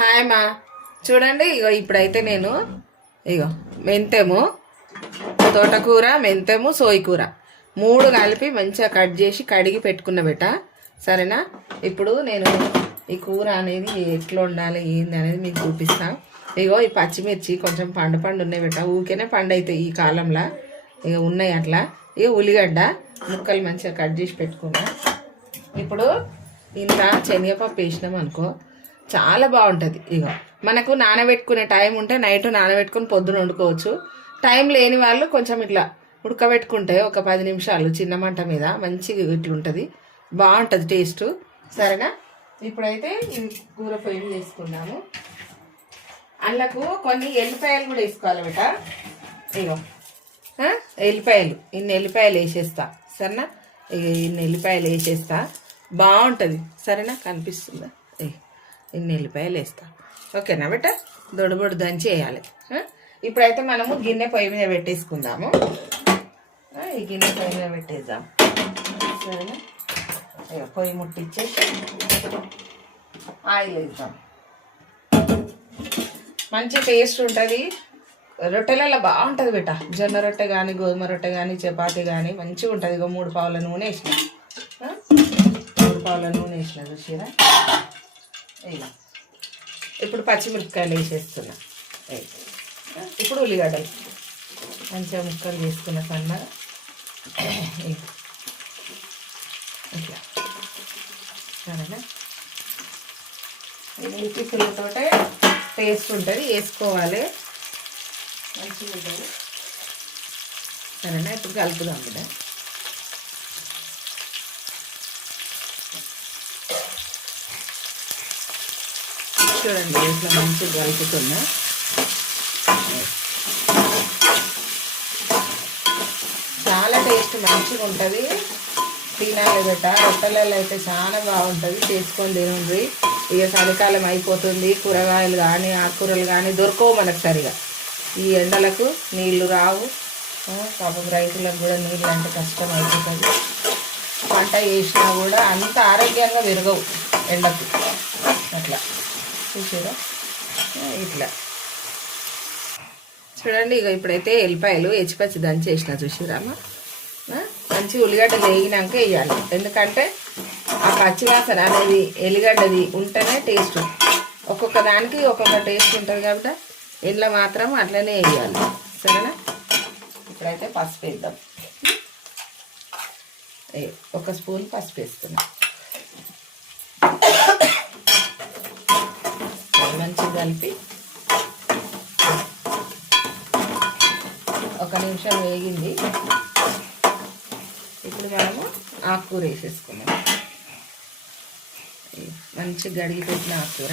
Hi మా చూడండి ఇగో ఇప్పుడైతే నేను ఇగో మెంతెము తోటకూర మెంతెము సోయికూర మూడు కలిపి మంచిగా కట్ చేసి కడిగి పెట్టుకున్న బెట సరేనా. ఇప్పుడు నేను ఈ కూర అనేది ఎట్లా ఉండాలి ఏంది అనేది మీకు చూపిస్తాను. ఇగో ఈ పచ్చిమిర్చి కొంచెం పండు ఉన్నాయి బెట, ఊరికేనే పండు అవుతాయి ఈ కాలంలో, ఇక ఉన్నాయి అట్లా. ఇక ఉల్లిగడ్డ ముక్కలు మంచిగా కట్ చేసి పెట్టుకున్నా. ఇప్పుడు ఇంత శనగపప్పు వేసినాం అనుకో చాలా బాగుంటుంది. ఇక మనకు నానబెట్టుకునే టైం ఉంటే నైట్ నానబెట్టుకుని పొద్దున వండుకోవచ్చు. టైం లేని వాళ్ళు కొంచెం ఇట్లా ఉడకబెట్టుకుంటే ఒక 10 నిమిషాలు చిన్న మంట మీద మంచిగా ఇట్లుంటుంది, బాగుంటుంది టేస్ట్. సరేనా. ఇప్పుడైతే ఈ కూర పొయ్యి వేసుకున్నాము. అందులోకి కొన్ని ఎల్లిపాయలు కూడా వేసుకోవాలి బేట. ఇగో ఎల్లిపాయలు, ఇన్ని ఎల్లిపాయలు వేసేస్తా సరేనా. ఇన్ని ఎల్లిపాయలు వేసేస్తా, బాగుంటుంది సరేనా. కనిపిస్తుందా? ఇన్ని ఎల్లిపాయలు వేస్తా, ఓకేనా బేట. దొడబొడు దంచి వేయాలి. ఇప్పుడైతే మనము గిన్నె పొయ్యి మీద పెట్టేసుకుందాము. ఈ గిన్నె పొయ్యి మీద పెట్టేద్దాం సరేనా. పొయ్యి ముట్టించేసి ఆయిల్ వేద్దాం. మంచి టేస్ట్ ఉంటుంది, రొట్టెలలో బాగుంటుంది బేట. జొన్న రొట్టె కానీ గోధుమ రొట్టె కానీ చపాతీ కానీ మంచిగా ఉంటుంది. ఇక 3 పావుల నూనె వేసిన, 3 పావుల నూనె వేసిన చూసిరా. ఇలా ఇప్పుడు పచ్చిమిరపకాయలు వేసేస్తున్నా. ఇప్పుడు ఉల్లిగడ్డలు మంచిగా ముక్కలు వేసుకున్న సన్నగా ఇట్లా సరేనా. ఇది పుల్లతోటే టేస్ట్ ఉంటుంది, వేసుకోవాలి మంచిగా ఉంటుంది సరేనా. ఇప్పుడు కలుపుదాం కదా. చూడండి ఇట్లా మంచిగా కలుపుతున్నా. చాలా టేస్ట్ మంచిగా ఉంటుంది, తినాలి బెట్ట. రొట్టెలలో అయితే చాలా బాగుంటుంది, చేసుకొని తినండి. ఇక చలికాలం అయిపోతుంది, కూరగాయలు కానీ ఆకుకూరలు కానీ దొరకవు మనకు సరిగా. ఈ ఎండలకు నీళ్లు రావు, పాపం రైతులకు కూడా నీళ్ళు అంటే కష్టం అయిపోతుంది. పంట వేసినా కూడా అంత ఆరోగ్యంగా పెరగవు ఎండకు. అట్లా చూసారా. ఇట్లా చూడండి. ఇక ఇప్పుడైతే ఎల్లిపాయలు హెచ్చిపచ్చి దంచేసిన చూసిరామా. మంచి ఉల్లిగడ్డలు వేగినాక వేయాలి, ఎందుకంటే ఆ పచ్చివాసన అనేది ఎల్లిగడ్డది ఉంటేనే టేస్ట్. ఒక్కొక్క దానికి ఒక్కొక్క టేస్ట్ ఉంటుంది కాబట్టి ఇంట్లో మాత్రం అట్లనే వేయాలి సరేనా. ఇప్పుడైతే పసుపు వేద్దాం. 1 స్పూన్ పసుపు వేస్తున్నా. మంచిగా కలిపి 1 నిమిషం వేగింది. ఇప్పుడు మనము ఆకుకూర వేసేసుకున్నాం. మంచిగా గడిగి పెట్టిన ఆకుకూర.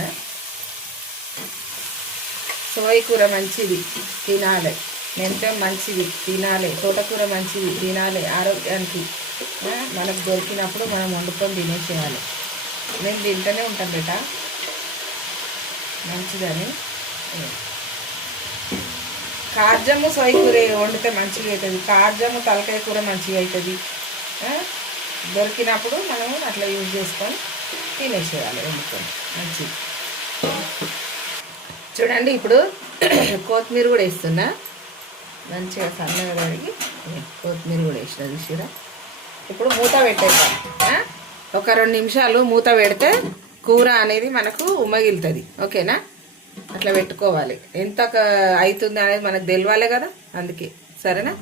సోయకూర మంచిది తినాలి, మెంతం మంచిది తినాలి, తోటకూర మంచిది తినాలి ఆరోగ్యానికి. మనకు దొరికినప్పుడు మనం వండుకొని తినేసేయాలి. నేను తింటూనే ఉంటాను బేట, మంచిదని. కార్జము సోయకూర వండితే మంచిగా అవుతుంది, కార్జము తలకాయ కూర మంచిగా అవుతుంది. దొరికినప్పుడు మనము అట్లా యూజ్ చేసుకొని తినేసేయాలి వండుకొని మంచిది. చూడండి ఇప్పుడు కొత్తిమీర కూడా వేస్తున్నా. మంచిగా సన్నగా కడిగి కొత్తిమీర కూడా వేసిన చూసిరా. ఇప్పుడు మూత పెట్టేద్దాం. ఒక 2 నిమిషాలు మూత పెడితే కూర అనేది మనకు ఉమ్మగిలుతుంది, ఓకేనా. అట్లా పెట్టుకోవాలి. ఎంత అవుతుంది అనేది మనకు తెలియాలి కదా, అందుకే సరేనా.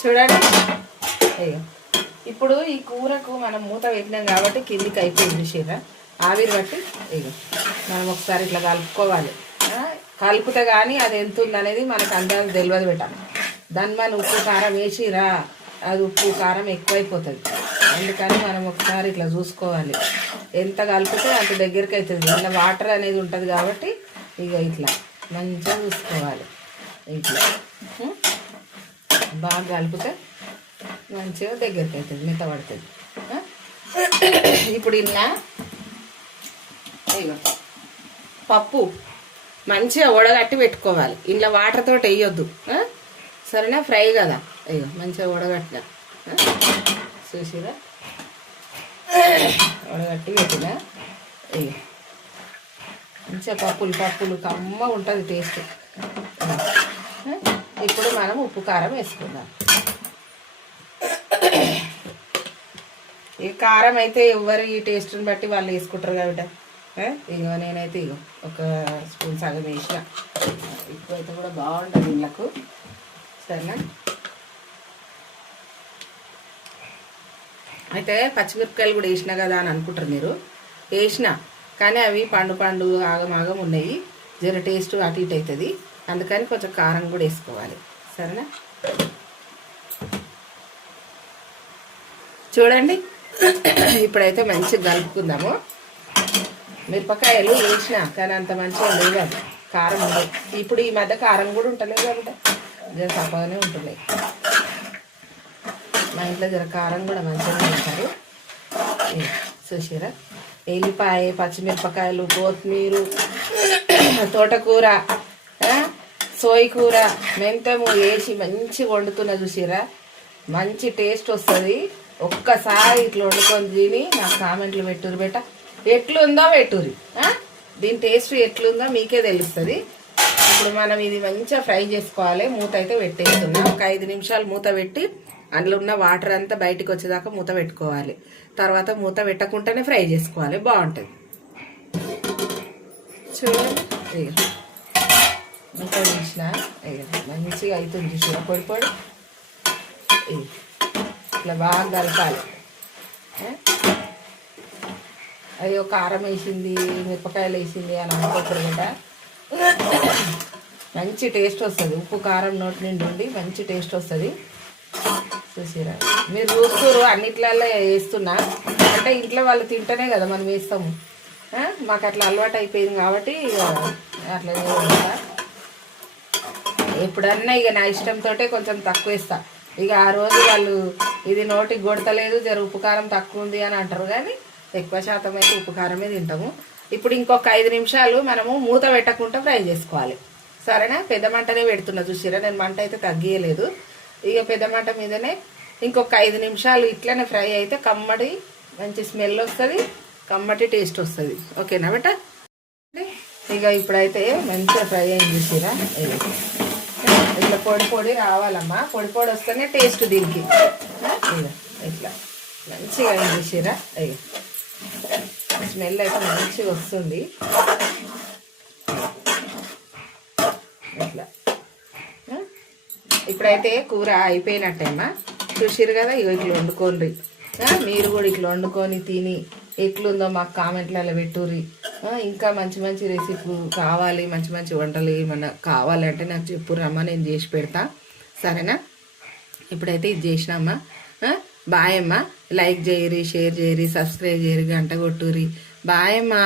చూడండి అయ్యో ఇప్పుడు ఈ కూరకు మనం మూత పెట్టినాం కాబట్టి కిందికి అయిపోయింది చూసిరా. ఆవిరి బట్టి ఇగో మనం ఒకసారి ఇట్లా కలుపుకోవాలి. కలిపితే కానీ అది ఎంత ఉందనేది మనకు అందాజు తెలియదు పెట్టాలి. దాన్ని మనం ఉప్పు కారం వేసిరా, అది ఉప్పు కారం ఎక్కువైపోతుంది. అందుకని మనం ఒకసారి ఇట్లా చూసుకోవాలి, ఎంత కలిపితే అంత దగ్గరికి అవుతుంది. ఇలా వాటర్ అనేది ఉంటుంది కాబట్టి ఇక ఇట్లా మంచిగా చూసుకోవాలి. ఇట్లా బాగా కలిపితే మంచిగా దగ్గరికి అవుతుంది, మిత పడుతుంది. ఇప్పుడు ఇలా ఇక పప్పు మంచిగా ఉడగట్టి పెట్టుకోవాలి. ఇంట్లో వాటర్ తోటి వేయొద్దు సరేనా. ఫ్రై కదా, అయ్యో మంచిగా ఉడగట్టిన చూసిరా. వడగట్టి పెట్టిన ఇక మంచిగా పప్పులు పప్పులు కమ్మ ఉంటుంది టేస్ట్. ఇప్పుడు మనం ఉప్పు కారం వేసుకుందాం. ఈ కారం అయితే ఎవరి టేస్ట్ని బట్టి వాళ్ళు వేసుకుంటారు కాబట్టి ఇగో నేనైతే ఇగో ఒక స్పూన్ సగం వేసిన. ఇప్పుడైతే కూడా బాగుంటుంది ఇళ్ళకు. సరేనా? అయితే పచ్చిమిరపకాయలు కూడా వేసినా కదా అని అనుకుంటారు మీరు. వేసిన కానీ అవి పండు పండు ఆగం ఉన్నాయి. జర టేస్ట్ అటు ఇటు అవుతుంది. అందుకని కొంచెం కారం కూడా వేసుకోవాలి. సరేనా? చూడండి, ఇప్పుడైతే మంచిగా కలుపుకుందాము. మిరపకాయలు వేసిన కానీ అంత మంచిగా లేదు, అది కారం ఉంది. ఇప్పుడు ఈ మధ్య కారం కూడా ఉంటలేదు కాబట్టి జర తప్పగానే ఉంటున్నాయి. మా ఇంట్లో జర కారం కూడా మంచిగా ఉంటారు. చూసారా? ఎల్లిపాయ, పచ్చిమిరపకాయలు, కొత్తిమీర, తోటకూర, సోయి కూర, మెంతము వేసి మంచిగా వండుతున్నా. చూసిరా? మంచి టేస్ట్ వస్తుంది. ఒక్కసారి ఇట్లా వండుకొని తిని నాకు కామెంట్లు పెట్టురు బేట. ఎట్లుందో పెట్టురి. దీని టేస్ట్ ఎట్లుందో మీకే తెలుస్తుంది. ఇప్పుడు మనం ఇది మంచిగా ఫ్రై చేసుకోవాలి. మూత అయితే పెట్టేస్తున్నా. ఒక 5 నిమిషాలు మూత పెట్టి అందులో ఉన్న వాటర్ అంతా బయటకు వచ్చేదాకా మూత పెట్టుకోవాలి. తర్వాత మూత పెట్టకుండానే ఫ్రై చేసుకోవాలి, బాగుంటుంది. చూడండి, మూత తీసిన మంచిగా అవుతుంది. చూసిన పొడి పొడి ఇట్లా బాగా కలపాలి. అయ్యో కారం వేసింది, మిరపకాయలు వేసింది అని అనుకోకూడదు కూడా. మంచి టేస్ట్ వస్తుంది. ఉప్పు కారం నోటి నిండి ఉండి మంచి టేస్ట్ వస్తుంది. చూసిరా? మీరు చూస్తారు అన్నిట్లలో వేస్తున్నా అంటే ఇంట్లో వాళ్ళు తింటేనే కదా మనం వేస్తాము. మాకు అట్లా అలవాటు అయిపోయింది కాబట్టి అట్లా ఎప్పుడన్నా ఇక నా ఇష్టంతో కొంచెం తక్కువ వేస్తా. ఇక ఆ రోజు వాళ్ళు ఇది నోటికి కొడతలేదు, జర ఉప్పు కారం తక్కువ ఉంది అని అంటారు. కానీ ఎక్కువ శాతం అయితే ఉప్పు కారమే తింటాము. ఇప్పుడు ఇంకొక 5 నిమిషాలు మనము మూత పెట్టకుండా ఫ్రై చేసుకోవాలి. సరేనా? పెద్ద మంటనే పెడుతున్నా. చూసిరా? నేను మంట అయితే తగ్గియలేదు. ఇక పెద్ద మంట మీదనే ఇంకొక 5 నిమిషాలు ఇట్లనే ఫ్రై అయితే కమ్మటి మంచి స్మెల్ వస్తుంది, కమ్మటి టేస్ట్ వస్తుంది. ఓకేనా బేట? ఇక ఇప్పుడైతే మంచిగా ఫ్రై అయింది. చూసిరా? ఇట్లా పొడి పొడి రావాలమ్మా. పొడి పొడి వస్తేనే టేస్ట్ దీనికి. ఇట్లా మంచిగా అయింది. చూసిరా? స్మెల్ అయితే మంచిగా వస్తుంది. ఇట్లా ఇప్పుడైతే కూర అయిపోయినట్టేమ్మా. చూసిరు కదా? ఇట్లా వండుకోండి. మీరు కూడా ఇట్లా వండుకొని తిని ఎట్లుందో మాకు కామెంట్లలో పెట్టుర్రి. ఇంకా మంచి మంచి రెసిపీ కావాలి, మంచి మంచి వంటలు ఏమన్నా కావాలంటే నాకు చెప్పుర్రమ్మా, నేను చేసి పెడతా. సరేనా? ఇప్పుడైతే ఇది చేసినామ్మా. బాయ్ అమ్మా. లైక్ చేయరి, షేర్ చేయరి, సబ్స్క్రైబ్ చేయరి, గంట కొట్టుర్రి. బాయ్ అమ్మా.